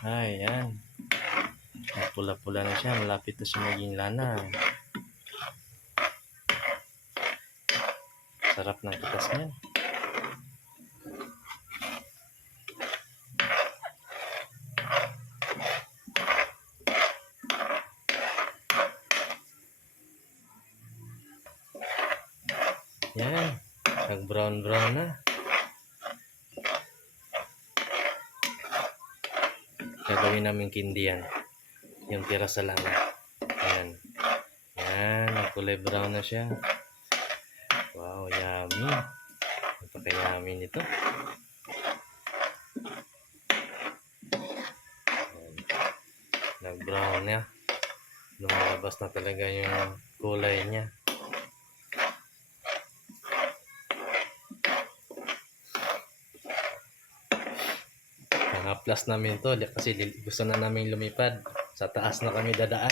Ayan. Pula-pula na siya. Malapit na siya maging lana. Sarap ng katas niya. Yan. Nag-brown-brown na. Gagawin namin candy yan. Yung tira sa lana. Ayan. Yan. Kulay brown na siya. Wow, yummy. Napaka-yummy nito. Nag-brown na. Lumalabas na talaga yung kulay niya. Plus namin to kasi gusto na namin lumipad. Sa taas na kami dadaan.